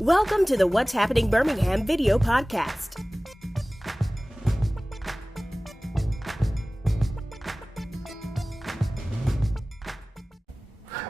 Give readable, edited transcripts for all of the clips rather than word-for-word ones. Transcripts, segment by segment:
Welcome to the What's Happening Birmingham video podcast.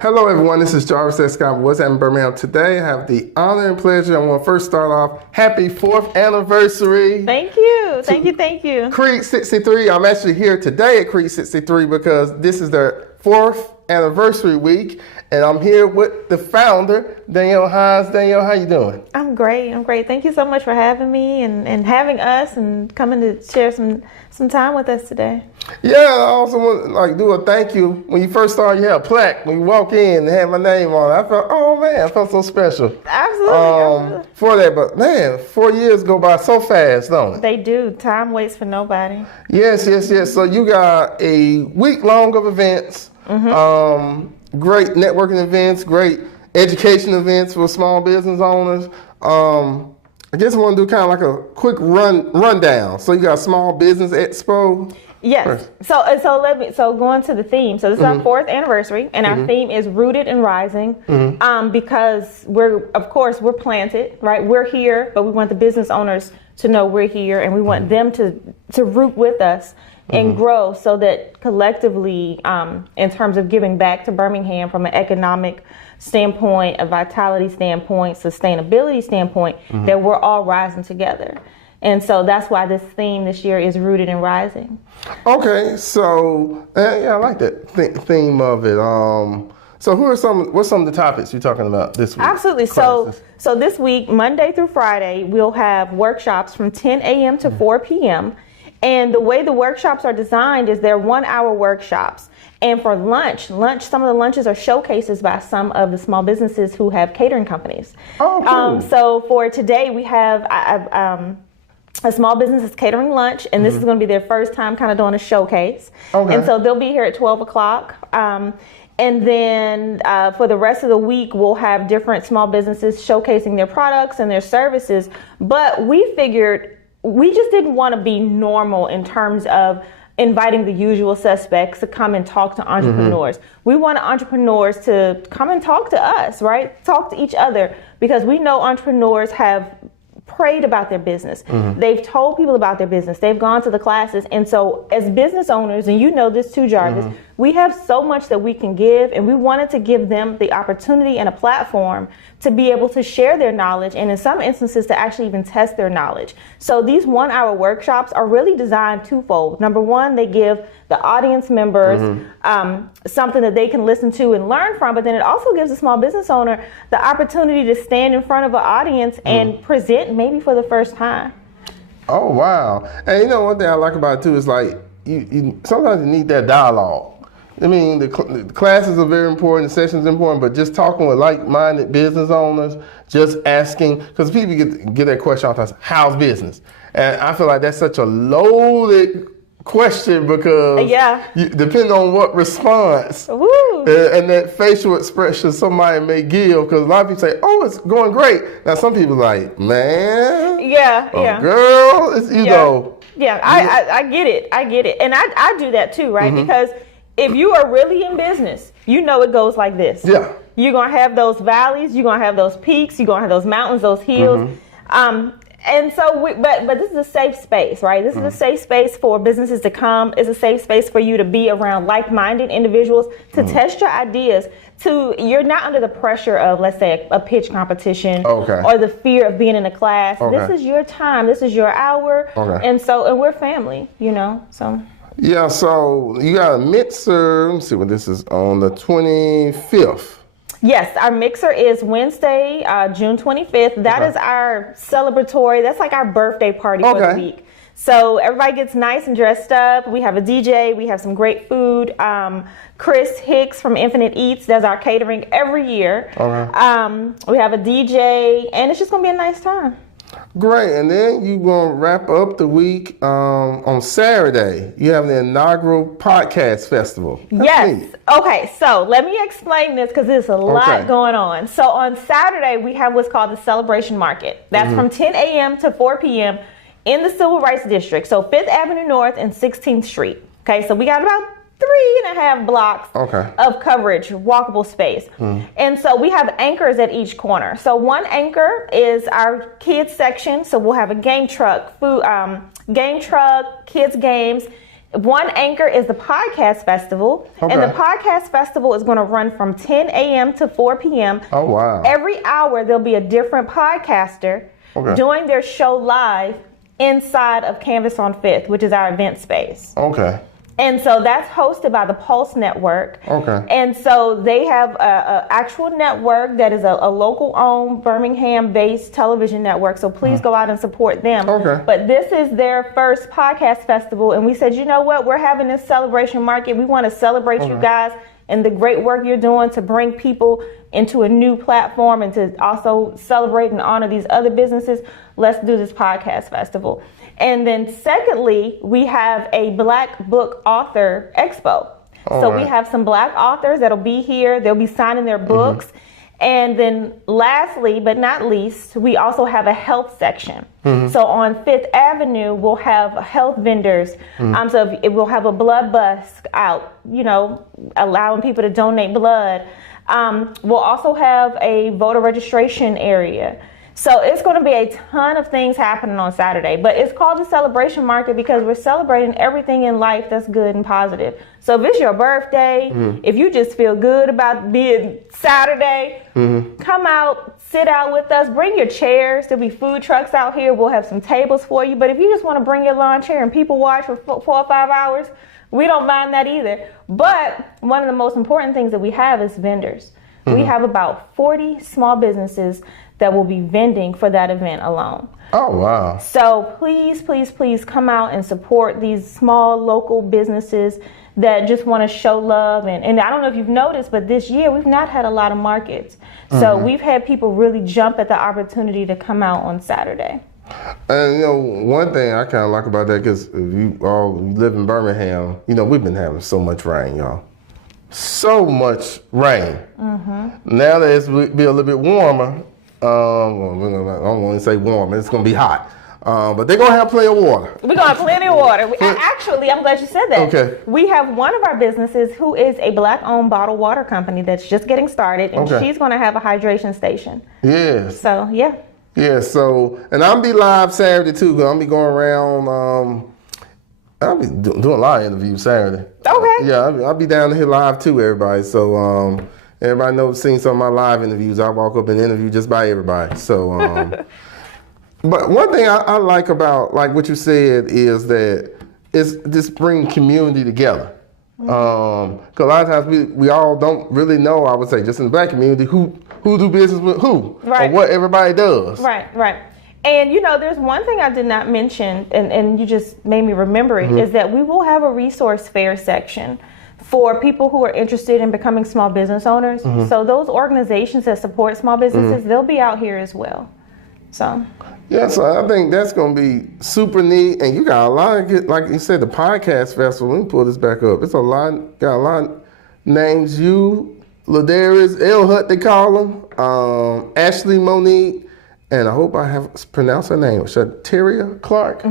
Hello everyone, this is Jarvis S. Scott with What's Happening Birmingham. Today I have the honor and pleasure. I want to first start off, happy 4th anniversary. Thank you. Thank you. Creek 63. I'm actually here today at Creek 63 because this is their 4th anniversary week. And I'm here with the founder, Danielle Hines. Danielle, how you doing? I'm great. Thank you so much for having me and having us and coming to share some time with us today. Yeah, I also want to do a thank you. When you first started, you had a plaque. When you walk in and had my name on it, I felt so special. Absolutely. For that, but man, 4 years go by so fast, don't it? They do. Time waits for nobody. Yes. So you got a week long of events. Mm-hmm. Great networking events, great education events for small business owners. I guess I want to do kind of like a quick rundown. So you got Small Business Expo. Yes. So going to the theme. So this is our 4th anniversary, and our theme is Rooted and Rising. Because we're planted, right? We're here, but we want the business owners to know we're here, and we want them to root with us and grow, so that collectively, in terms of giving back to Birmingham from an economic standpoint, a vitality standpoint, sustainability standpoint, that we're all rising together. And so that's why this theme this year is Rooted and Rising. Okay, so I like that theme of it. So what's some of the topics you're talking about this week? Absolutely. So this week, Monday through Friday, we'll have workshops from 10 a.m. to 4 p.m. And the way the workshops are designed is they're 1-hour workshops. And for lunch, some of the lunches are showcases by some of the small businesses who have catering companies. Oh, cool. So for today, we have a small business is catering lunch, and this is going to be their first time kind of doing a showcase. Okay. And so they'll be here at 12 o'clock. And then for the rest of the week, we'll have different small businesses showcasing their products and their services. But we figured we just didn't want to be normal in terms of inviting the usual suspects to come and talk to entrepreneurs. We want entrepreneurs to come and talk to us, right? Talk to each other, because we know entrepreneurs have prayed about their business. They've told people about their business. They've gone to the classes. And so as business owners, and you know this too, Jarvis, we have so much that we can give, and we wanted to give them the opportunity and a platform to be able to share their knowledge, and in some instances to actually even test their knowledge. So these 1-hour workshops are really designed twofold. Number one, they give the audience members something that they can listen to and learn from, but then it also gives a small business owner the opportunity to stand in front of an audience and present maybe for the first time. Oh, wow. And you know, one thing I like about it too is like, you sometimes you need that dialogue. I mean, the classes are very important, the sessions are important, but just talking with like-minded business owners, just asking, because people get that question all the time, how's business? And I feel like that's such a loaded question, because depending on what response and that facial expression somebody may give, because a lot of people say, oh, it's going great. Now some people are like, man, girl, it's, you know. Yeah, I get it. And I do that too, right? Because if you are really in business, you know it goes like this. Yeah. You're going to have those valleys, you're going to have those peaks, you're going to have those mountains, those hills. And so, but this is a safe space, right? This is a safe space for businesses to come. It's a safe space for you to be around like-minded individuals, to test your ideas. You're not under the pressure of, let's say, a pitch competition or the fear of being in a class. This is your time. This is your hour. And we're family, you know, so. Yeah, so you got a mixer. Let me see what this is on the 25th. Yes, our mixer is Wednesday, June 25th. That is our celebratory, that's like our birthday party for the week. So everybody gets nice and dressed up. We have a DJ, we have some great food. Chris Hicks from Infinite Eats does our catering every year. We have a DJ, and it's just going to be a nice time. Great, and then you're going to wrap up the week on Saturday. You have the inaugural podcast festival. Yes. Neat. Okay, so let me explain this, because there's a lot going on. So on Saturday, we have what's called the Celebration Market. That's from 10 a.m. to 4 p.m. in the Civil Rights District. So 5th Avenue North and 16th Street. Okay, so we got about 3.5 blocks of coverage, walkable space. And so we have anchors at each corner. So one anchor is our kids section. So we'll have a game truck, kids games. One anchor is the podcast festival. And the podcast festival is going to run from 10 a.m. to 4 p.m. Oh, wow. Every hour, there'll be a different podcaster doing their show live inside of Canvas on 5th, which is our event space. Okay. And so that's hosted by the Pulse Network. Okay. And so they have a actual network that is a local-owned Birmingham-based television network. So please go out and support them. Okay. But this is their first podcast festival, and we said, you know what? We're having this celebration market. We want to celebrate you guys and the great work you're doing to bring people into a new platform and to also celebrate and honor these other businesses. Let's do this podcast festival. And then secondly, we have a Black Book Author Expo. We have some Black authors that'll be here. They'll be signing their books. And then lastly, but not least, we also have a health section. So on 5th Avenue, we'll have health vendors. So it will have a blood bus out, allowing people to donate blood. We'll also have a voter registration area. So it's going to be a ton of things happening on Saturday, but it's called the Celebration Market because we're celebrating everything in life that's good and positive. So if it's your birthday, if you just feel good about being Saturday, come out, sit out with us, bring your chairs. There'll be food trucks out here. We'll have some tables for you. But if you just want to bring your lawn chair and people watch for 4 or 5 hours, we don't mind that either. But one of the most important things that we have is vendors. We have about 40 small businesses that will be vending for that event alone. Oh, wow. So please, please, please come out and support these small local businesses that just want to show love. And I don't know if you've noticed, but this year we've not had a lot of markets. So we've had people really jump at the opportunity to come out on Saturday. And, one thing I kind of like about that, because if you all live in Birmingham, we've been having so much rain, y'all. So much rain. Now that it's be a little bit warmer, I don't want to say warm, it's going to be hot. But they're going to have plenty of water. We're going to have plenty of water. Actually, I'm glad you said that. Okay. We have one of our businesses who is a Black-owned bottled water company that's just getting started, and she's going to have a hydration station. Yes. So, yeah. Yeah, so, and I'll be live Saturday, too, because I'll be going around, I'll be doing a lot of interviews Saturday. Okay. Yeah, I'll be down here live, too, everybody. So, everybody knows, seen some of my live interviews. I walk up and interview just by everybody. So, but one thing I like about what you said is that it's just bring community together. Because a lot of times we all don't really know, I would say, just in the Black community, who do business with who, or what everybody does. Right. And, there's one thing I did not mention, and you just made me remember it, is that we will have a resource fair section for people who are interested in becoming small business owners. So those organizations that support small businesses, they'll be out here as well. So. Yeah, so I think that's going to be super neat. And you got a lot of good, like you said, the podcast festival. Let me pull this back up. It's got a lot of names. You, Ladarius, El Hut, they call them. Ashley Monique, and I hope I have pronounced her name, Shateria Clark.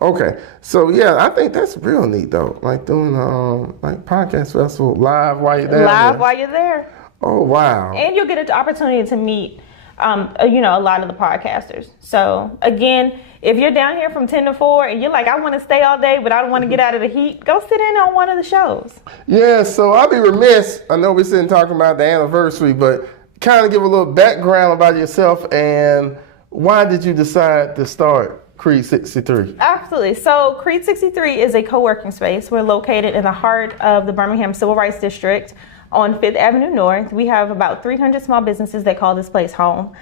Okay, so yeah, I think that's real neat though. Like doing podcast festival live while you're there. While you're there. Oh wow! And you'll get an opportunity to meet, a lot of the podcasters. So again, if you're down here from 10 to 4 and you're like, I want to stay all day, but I don't want to get out of the heat, go sit in on one of the shows. Yeah, so I'll be remiss. I know we're sitting talking about the anniversary, but kind of give a little background about yourself and why did you decide to start Creed 63? Absolutely. So Creed 63 is a co-working space. We're located in the heart of the Birmingham Civil Rights District on 5th Avenue North. We have about 300 small businesses that call this place home.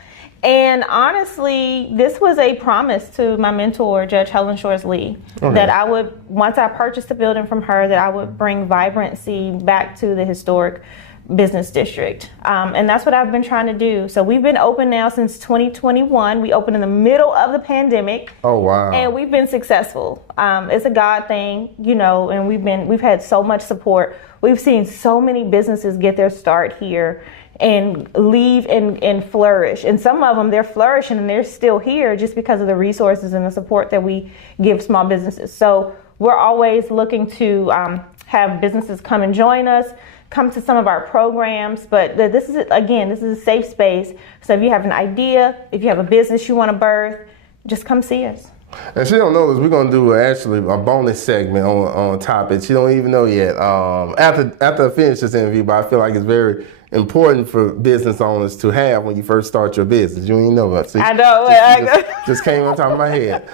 And honestly, this was a promise to my mentor, Judge Helen Shores Lee, that I would, once I purchased the building from her, that I would bring vibrancy back to the historic business district. And that's what I've been trying to do. So we've been open now since 2021. We opened in the middle of the pandemic. Oh, wow. And we've been successful. It's a God thing, and we've had so much support. We've seen so many businesses get their start here and leave and flourish. And some of them, they're flourishing and they're still here just because of the resources and the support that we give small businesses. So we're always looking to have businesses come and join us, come to some of our programs. But this is a safe space. So if you have an idea, if you have a business you want to birth, just come see us. And she don't know this. We're gonna do actually a bonus segment on topic. She don't even know yet. After I finish this interview, but I feel like it's very important for business owners to have when you first start your business. You don't even know about it. I know. Just came on top of my head.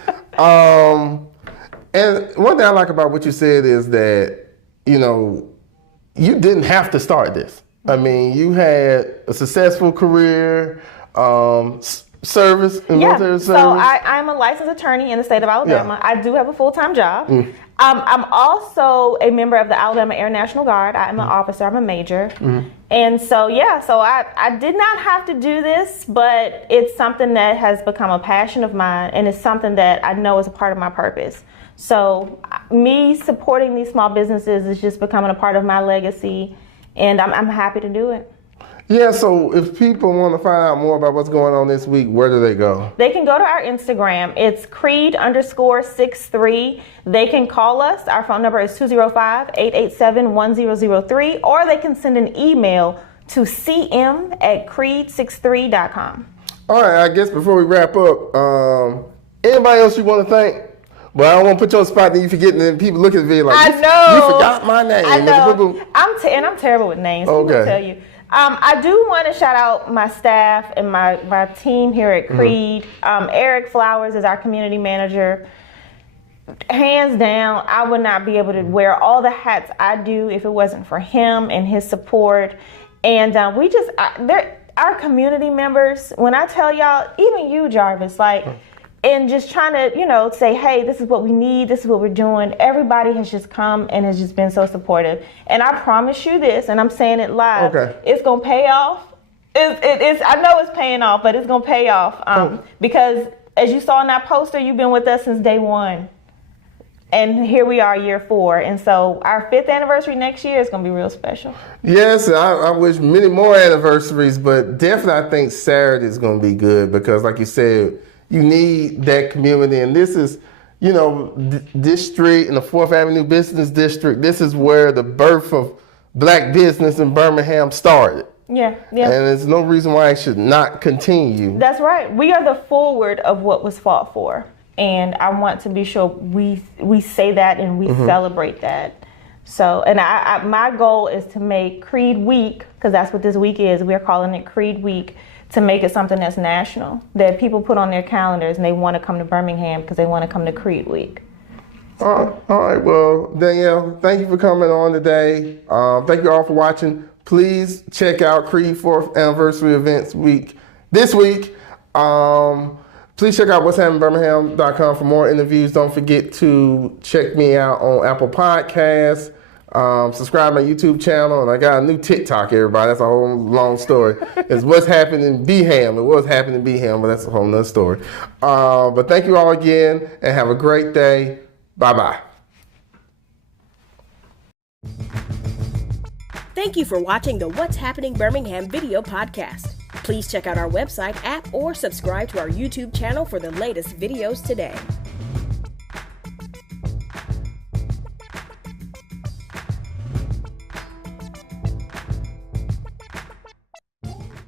And one thing I like about what you said is that, you know, you didn't have to start this. I mean, you had a successful career, military service. So I'm a licensed attorney in the state of Alabama. Yeah. I do have a full-time job. I'm also a member of the Alabama Air National Guard. I'm an officer. I'm a major. And so I did not have to do this, but it's something that has become a passion of mine, and it's something that I know is a part of my purpose. So me supporting these small businesses is just becoming a part of my legacy, and I'm happy to do it. Yeah, so if people want to find out more about what's going on this week, where do they go? They can go to our Instagram. It's Creed_63. They can call us. Our phone number is 205-887-1003, or they can send an email to cm@creed63.com. All right, I guess before we wrap up, anybody else you want to thank? Well, I don't want to put you on the spot, then you forget, and then people look at the video like, I know. You forgot my name. I know. I'm terrible with names. Okay. People tell you. I do want to shout out my staff and my team here at Creed. Eric Flowers is our community manager. Hands down, I would not be able to wear all the hats I do if it wasn't for him and his support. And our community members, when I tell y'all, even you, Jarvis, and just trying to, say, hey, this is what we need, this is what we're doing. Everybody has just come and has just been so supportive. And I promise you this, and I'm saying it live, it's going to pay off. I know it's paying off, but it's going to pay off. Because as you saw in that poster, you've been with us since day one. And here we are, year 4. And so our 5th anniversary next year is going to be real special. Yes, I wish many more anniversaries, but definitely I think Saturday is going to be good because, like you said, you need that community, and this is, this street in the 4th Avenue Business District, this is where the birth of black business in Birmingham started. Yeah. And there's no reason why it should not continue. That's right. We are the forward of what was fought for, and I want to be sure we say that and we celebrate that. So, and my goal is to make Creed Week, because that's what this week is. We're calling it Creed Week, to make it something that's national, that people put on their calendars and they want to come to Birmingham because they want to come to Creed Week. All right. Well, Danielle, thank you for coming on today. Thank you all for watching. Please check out Creed 4th Anniversary Events Week this week. Please check out what'shappenedbirmingham.com for more interviews. Don't forget to check me out on Apple Podcasts. Subscribe to my YouTube channel, and I got a new TikTok, everybody. That's a whole long story. It's What's Happened in Beham. It was happening in Beham, but that's a whole nother story. But thank you all again, and have a great day. Bye-bye. Thank you for watching the What's Happening Birmingham video podcast. Please check out our website, app, or subscribe to our YouTube channel for the latest videos today.